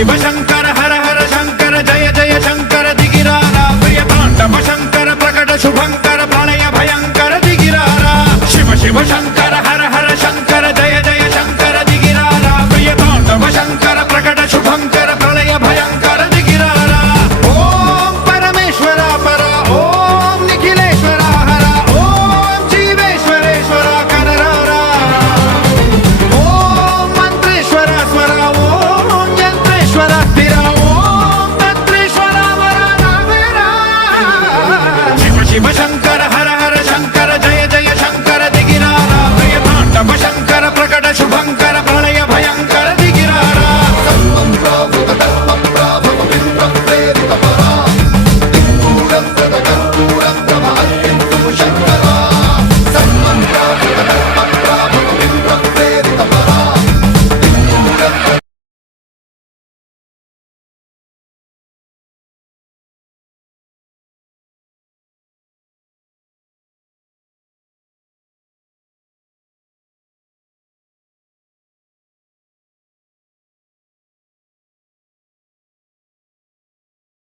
शिव शंकर हर हर शंकर जय जय शंकर दिगिरारा प्रिय तांडव शंकर प्रकट शुभंकर प्रलय भयंकर दिगिरारा शिव शिव शंकर